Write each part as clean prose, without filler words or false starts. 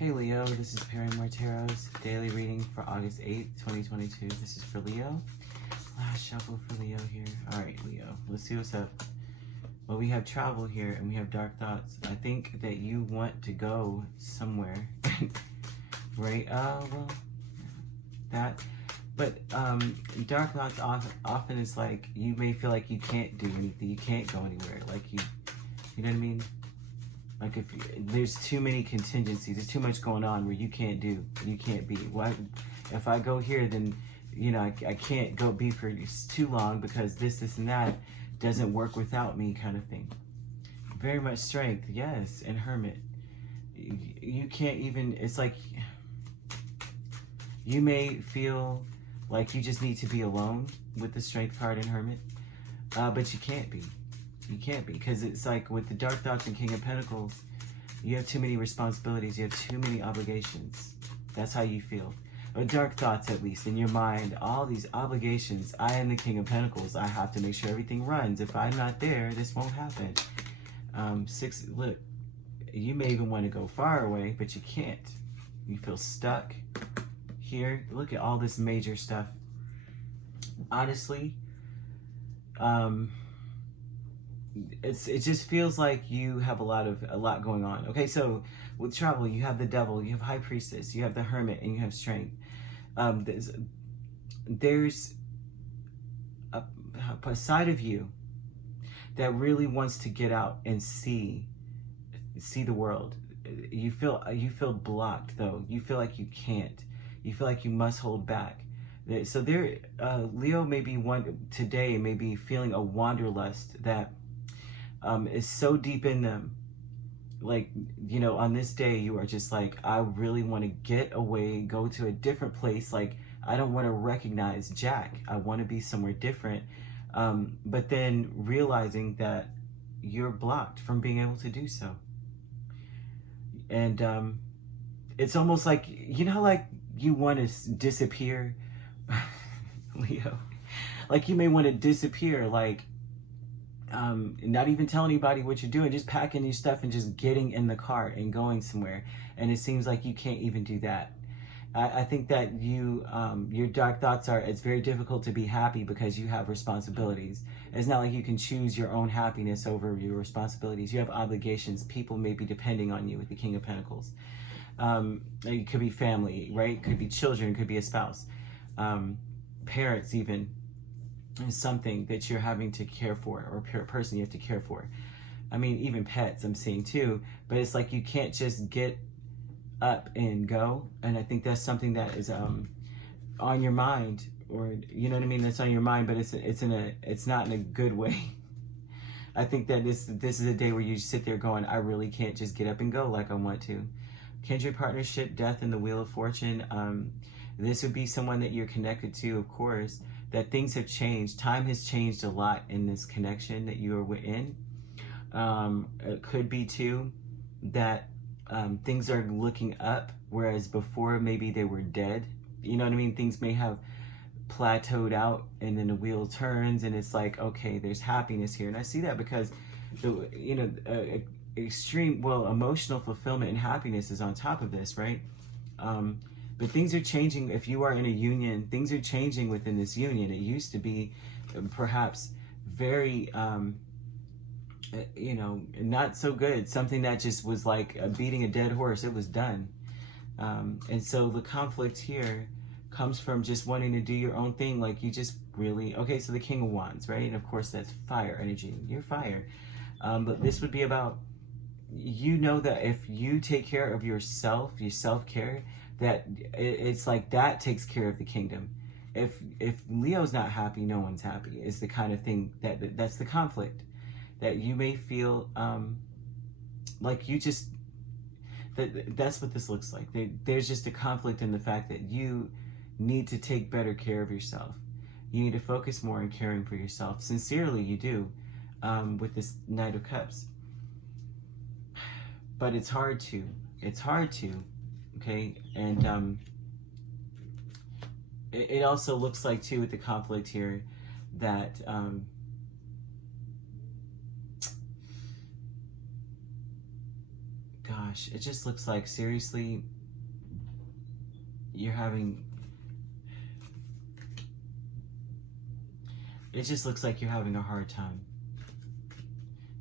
Hey Leo, this is Perrymore Tarot's daily reading for August 8th, 2022. This is for Leo. Last shuffle for Leo here. Alright, Leo, let's see what's up. Well, we have travel here and we have dark thoughts. I think that you want to go somewhere. Right? Well, that. But dark thoughts often is like you may feel like you can't do anything. You can't go anywhere. Like you know what I mean? Like if there's too many contingencies, there's too much going on where you can't be. Well, if I go here, then, you know, I can't go be for too long because this and that doesn't work without me kind of thing. Very much strength, yes, and Hermit. You can't even, it's like, you may feel like you just need to be alone with the Strength card and Hermit, but you can't be. You can't be, because it's like with the Dark Thoughts and King of Pentacles, you have too many responsibilities, you have too many obligations. That's how you feel. Or dark thoughts, at least, in your mind, all these obligations. I am the King of Pentacles. I have to make sure everything runs. If I'm not there, this won't happen. Look, you may even want to go far away, but you can't. You feel stuck here. Look at all this major stuff. Honestly, it just feels like you have a lot going on. Okay, so with travel, you have the Devil, you have High Priestess, you have the Hermit, and you have Strength. There's a side of you that really wants to get out and see the world. You feel blocked though. You feel like you can't. You feel like you must hold back. So Leo may be today may be feeling a wanderlust that is so deep in them. Like, you know, on this day, you are just like, I really want to get away, go to a different place. Like, I don't want to recognize Jack. I want to be somewhere different. But then realizing that you're blocked from being able to do so. And it's almost like, you know, like you want to disappear, Leo. Like you may want to disappear, like, not even tell anybody what you're doing, just packing your stuff and just getting in the car and going somewhere. And it seems like you can't even do that. I think that your dark thoughts are, it's very difficult to be happy because you have responsibilities. It's not like you can choose your own happiness over your responsibilities. You have obligations. People may be depending on you with the King of Pentacles. It could be family, right? It could be children, it could be a spouse. Parents even. Is something that you're having to care for, or a person you have to care for. I mean, even pets I'm seeing too, but it's like you can't just get up and go. And I think that's something that is on your mind, or you know what I mean, that's on your mind, but it's not in a good way. I think that this is a day where you sit there going, I really can't just get up and go like I want to. Kindred partnership, death, and the Wheel of Fortune. This would be someone that you're connected to, of course, that things have changed. Time has changed a lot in this connection that you are in. It could be too that things are looking up, whereas before maybe they were dead. You know what I mean? Things may have plateaued out, and then the wheel turns, and it's like, okay, there's happiness here. And I see that because extreme, emotional fulfillment and happiness is on top of this, right? But things are changing. If you are in a union, things are changing within this union. It used to be perhaps very, not so good. Something that just was like beating a dead horse. It was done. And so the conflict here comes from just wanting to do your own thing. Like you just really, okay, so the King of Wands, right? And of course that's fire energy. You're fire. But this would be about, you know, that if you take care of yourself, your self-care, that it's like that takes care of the kingdom. If Leo's not happy, no one's happy, is the kind of thing that's the conflict. That you may feel like you just, that's what this looks like. There's just a conflict in the fact that you need to take better care of yourself. You need to focus more on caring for yourself. Sincerely, you do, with this Knight of Cups. But it's hard to. Okay, and it also looks like too with the conflict here that God, gosh, it just looks like, seriously, you're having, it just looks like you're having a hard time,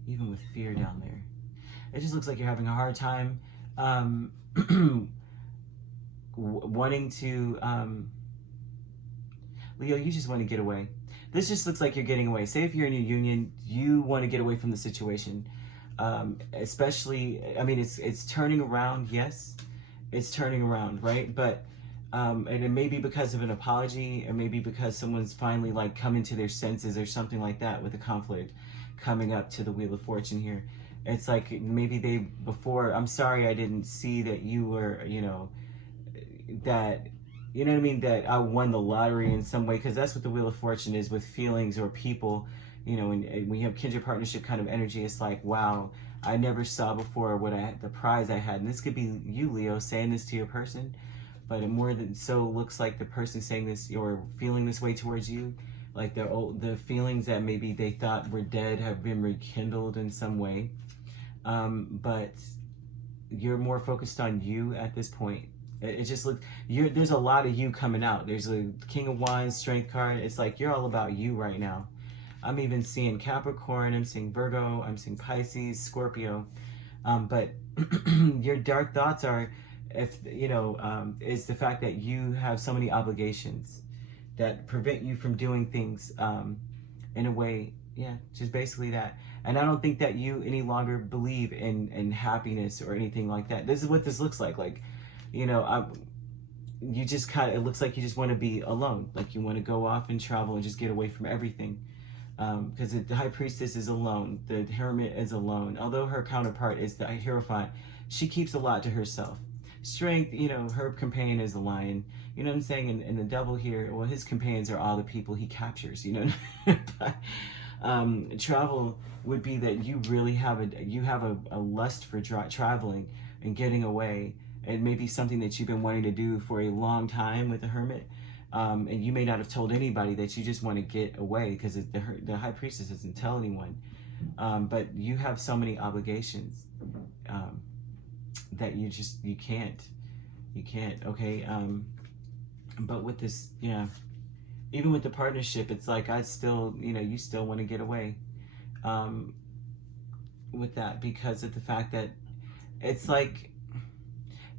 even with fear down there. It just looks like you're having a hard time wanting to, Leo, you just want to get away. This just looks like you're getting away. Say if you're in a union, you want to get away from the situation. Especially, I mean, it's turning around, yes. It's turning around, right? But, and it may be because of an apology, or maybe because someone's finally like coming to their senses or something like that with a conflict coming up to the Wheel of Fortune here. It's like maybe they, before, I'm sorry I didn't see that you were, you know, that, you know what I mean, that I won the lottery in some way, because that's what the Wheel of Fortune is with feelings or people, you know, and when you have kindred partnership kind of energy, it's like, wow, I never saw before what I had, the prize I had. And this could be you, Leo, saying this to your person, but it more than so looks like the person saying this or feeling this way towards you, like the feelings that maybe they thought were dead have been rekindled in some way. But you're more focused on you at this point. It just looks, there's a lot of you coming out. There's a King of Wands, Strength card. It's like you're all about you right now. I'm even seeing Capricorn, I'm seeing Virgo, I'm seeing Pisces, Scorpio. But your dark thoughts are, if you know, is the fact that you have so many obligations that prevent you from doing things in a way, yeah, just basically that. And I don't think that you any longer believe in happiness or anything like that. This is what this looks like. Like, you know, you just kind of, it looks like you just want to be alone. Like you want to go off and travel and just get away from everything. Because the High Priestess is alone. The Hermit is alone. Although her counterpart is the Hierophant, she keeps a lot to herself. Strength, you know, her companion is the Lion. You know what I'm saying? And the Devil here, well, his companions are all the people he captures, you know. But, travel would be that you really have a lust for traveling and getting away. It may be something that you've been wanting to do for a long time with the Hermit. And you may not have told anybody that you just want to get away, because the High Priestess doesn't tell anyone. But you have so many obligations that you can't, okay? But with this, yeah, even with the partnership, it's like I still, you know, you still want to get away with that, because of the fact that it's like,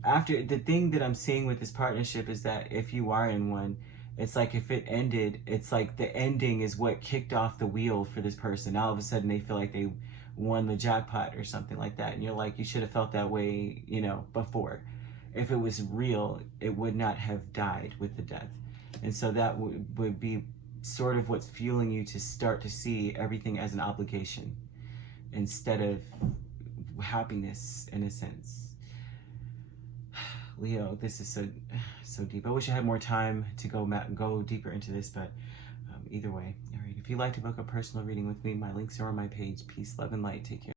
after the thing that I'm seeing with this partnership is that if you are in one, it's like if it ended, it's like the ending is what kicked off the wheel for this person. All of a sudden they feel like they won the jackpot or something like that. And you're like, you should have felt that way, you know, before. If it was real, it would not have died with the death. And so that would be sort of what's fueling you to start to see everything as an obligation instead of happiness, in a sense. Leo, this is so deep. I wish I had more time to go deeper into this, but either way. All right, if you'd like to book a personal reading with me, my links are on my page. Peace, love, and light. Take care.